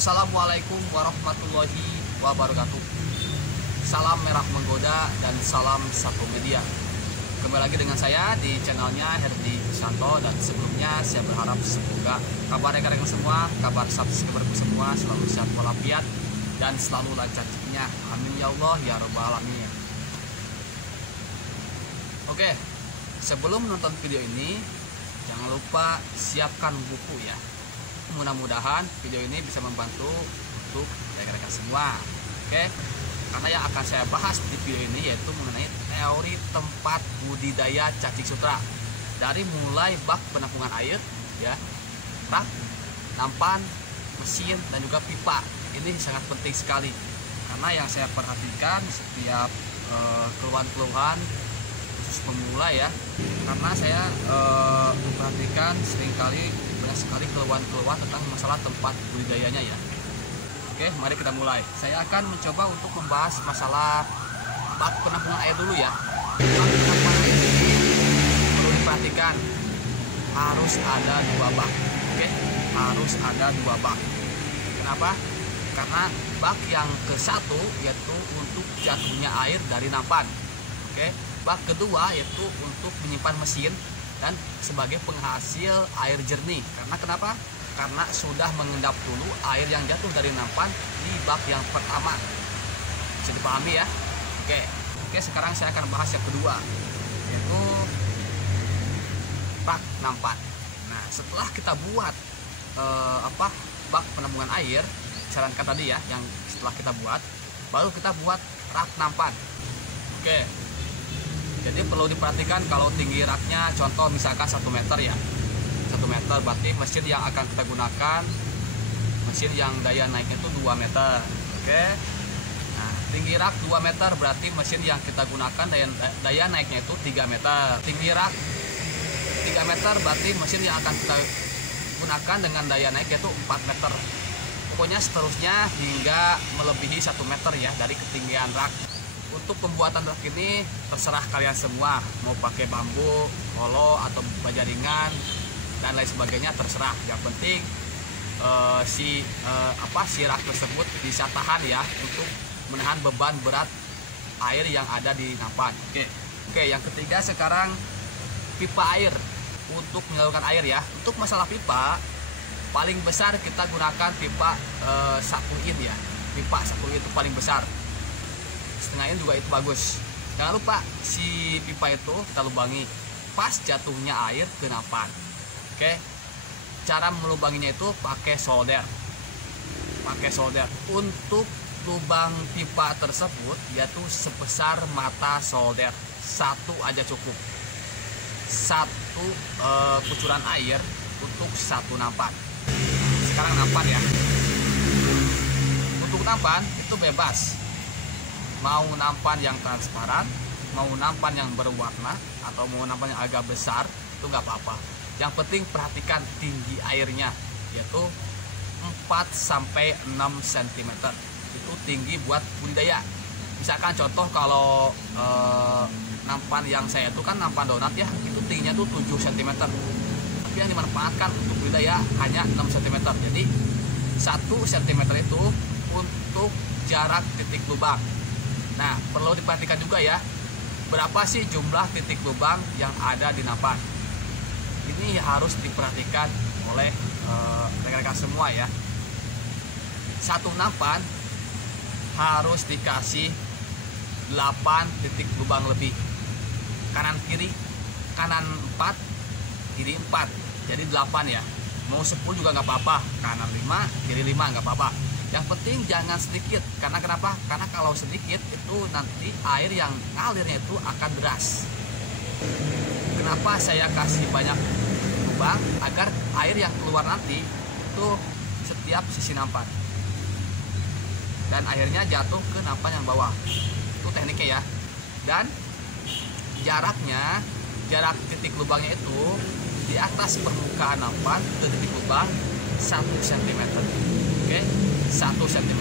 Assalamualaikum warahmatullahi wabarakatuh. Salam merah menggoda dan salam satu media. Kembali lagi dengan saya di channelnya Herdi Santo, dan sebelumnya saya berharap semoga kabar rekan-rekan semua, kabar subscriber semua selalu sehat walafiat dan selalu lancar rezekinya. Amin ya Allah ya rabbal alamin. Oke, sebelum menonton video ini jangan lupa siapkan buku ya. Mudah-mudahan video ini bisa membantu untuk rekan-rekan semua. Oke, karena yang akan saya bahas di video ini yaitu mengenai teori tempat budidaya cacing sutra, dari mulai bak penampungan air ya, rak, nampan, mesin, dan juga pipa. Ini sangat penting sekali karena yang saya perhatikan setiap keluhan-keluhan khusus pemula ya, karena saya memperhatikan seringkali banyak sekali keluhan-keluhan tentang masalah tempat budidayanya ya. Oke, mari kita mulai. Saya akan mencoba untuk membahas masalah bak penampungan air dulu ya. Bak penampungan air ini perlu diperhatikan, harus ada 2 bak. Oke, harus ada 2 bak. Kenapa? Karena bak yang ke-1 yaitu untuk jatuhnya air dari nampan. Oke, bak kedua yaitu untuk menyimpan mesin dan sebagai penghasil air jernih. Karena kenapa? Karena sudah mengendap dulu air yang jatuh dari nampan di bak yang pertama. Bisa dipahami ya? Oke, sekarang saya akan bahas yang kedua, yaitu bak nampan. Nah, setelah kita buat bak penampungan air, sarankan tadi ya, yang setelah kita buat, baru kita buat rak nampan. Oke, jadi perlu diperhatikan kalau tinggi raknya, contoh misalkan 1 meter ya, 1 meter berarti mesin yang akan kita gunakan, mesin yang daya naiknya itu 2 meter. Oke, nah tinggi rak 2 meter berarti mesin yang kita gunakan daya naiknya itu 3 meter. Tinggi rak 3 meter berarti mesin yang akan kita gunakan dengan daya naik yaitu 4 meter. Pokoknya seterusnya hingga melebihi 1 meter ya dari ketinggian rak. Untuk pembuatan rak ini terserah kalian semua, mau pakai bambu, holo atau baja ringan dan lain sebagainya, terserah. Yang penting si rak tersebut bisa tahan ya untuk menahan beban berat air yang ada di nampan. Oke, yang ketiga sekarang pipa air untuk menyalurkan air ya. Untuk masalah pipa paling besar kita gunakan pipa 1 in ya. Pipa 1 in itu paling besar. Setengah in juga itu bagus. Jangan lupa si pipa itu kita lubangi pas jatuhnya air ke nampan. Oke, cara melubanginya itu pakai solder. Untuk lubang pipa tersebut yaitu sebesar mata solder, 1 aja cukup. 1 kucuran air untuk 1 nampan. Sekarang nampan ya. Untuk nampan itu bebas, mau nampan yang transparan, mau nampan yang berwarna, atau mau nampan yang agak besar, itu nggak apa-apa. Yang penting perhatikan tinggi airnya, yaitu 4-6 cm. Itu tinggi buat budidaya. Misalkan contoh kalau nampan yang saya itu kan nampan donat ya, itu tingginya tuh 7 cm. Tapi yang dimanfaatkan untuk budidaya hanya 6 cm. Jadi 1 cm itu untuk jarak titik lubang. Nah, perlu diperhatikan juga ya, berapa sih jumlah titik lubang yang ada di nampan. Ini harus diperhatikan oleh rekan-rekan semua ya. 1 nampan harus dikasih 8 titik lubang lebih. Kanan kiri, kanan 4, kiri 4. Jadi 8 ya. Mau 10 juga nggak apa-apa. Kanan 5, kiri 5 nggak apa-apa. Yang penting jangan sedikit. Karena kenapa? Karena kalau sedikit itu nanti air yang ngalirnya itu akan deras. Kenapa saya kasih banyak lubang? Agar air yang keluar nanti itu setiap sisi nampan, dan airnya jatuh ke nampan yang bawah. Itu tekniknya ya. Dan jarak titik lubangnya itu di atas permukaan nampan ke titik lubang 1 cm. Oke, 1 cm.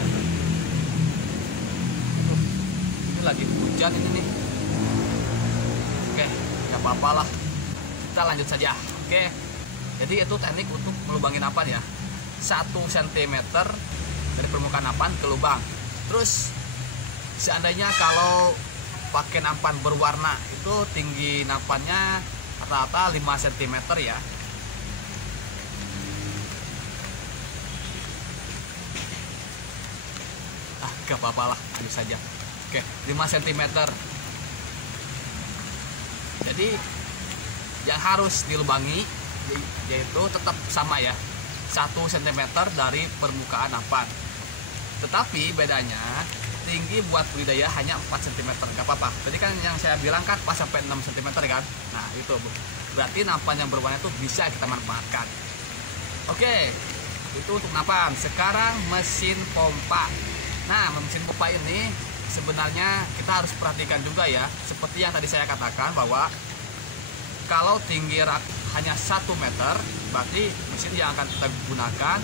Ini lagi hujan ini nih. Oke, gak apa-apa lah. Kita lanjut saja. Oke, jadi itu teknik untuk melubangi nampan ya. 1 cm dari permukaan nampan ke lubang. Terus seandainya kalau pakai nampan berwarna itu tinggi nampannya rata-rata 5 cm ya. Gak apa-apa lah, lanjut saja. Oke, 5 cm. Jadi yang harus dilubangi yaitu tetap sama ya, 1 cm dari permukaan nampan. Tetapi bedanya tinggi buat budidaya hanya 4 cm, gak apa-apa. Tadi kan yang saya bilang kan pas sampai 6 cm kan. Nah itu berarti nampan yang berwarna itu bisa kita manfaatkan. Oke, itu untuk nampan. Sekarang mesin pompa. Nah, mesin pompa ini sebenarnya kita harus perhatikan juga ya. Seperti yang tadi saya katakan bahwa kalau tinggi rak hanya 1 meter, berarti mesin yang akan kita gunakan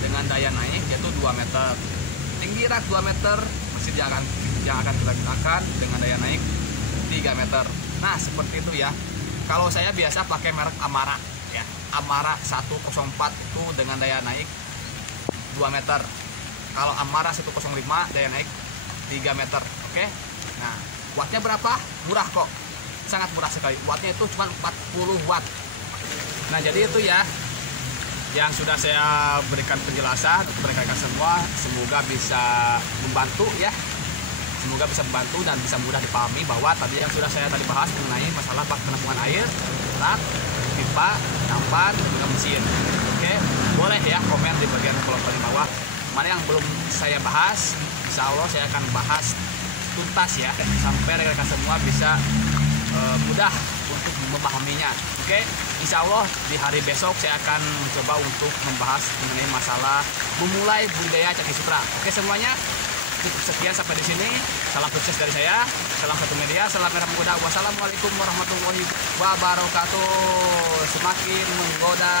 dengan daya naik yaitu 2 meter. Tinggi rak 2 meter, mesin yang akan kita gunakan dengan daya naik 3 meter. Nah, seperti itu ya. Kalau saya biasa pakai merek Amara ya. Amara 104 itu dengan daya naik 2 meter. Kalau Amara 105 daya naik 3 meter. Oke. Nah, wattnya berapa? Murah kok. Sangat murah sekali. Wattnya itu cuma 40 watt. Nah, jadi itu ya yang sudah saya berikan penjelasan untuk mereka semua. Semoga bisa membantu ya. Semoga bisa membantu dan bisa mudah dipahami bahwa tadi yang sudah saya tadi bahas mengenai masalah bak penampungan air, rak, pipa, nampan, juga mesin. Oke, boleh ya komen di bagian kolom di bawah. Mana yang belum saya bahas, insya Allah saya akan bahas tuntas ya, sampai rekan-rekan semua bisa mudah untuk memahaminya. Oke, insya Allah di hari besok saya akan mencoba untuk membahas mengenai masalah memulai budidaya Caki Sutra. Oke semuanya, cukup sekian sampai di sini. Salam sukses dari saya, salam satu media, salam merah menggoda. Wassalamualaikum warahmatullahi wabarakatuh. Semakin menggoda.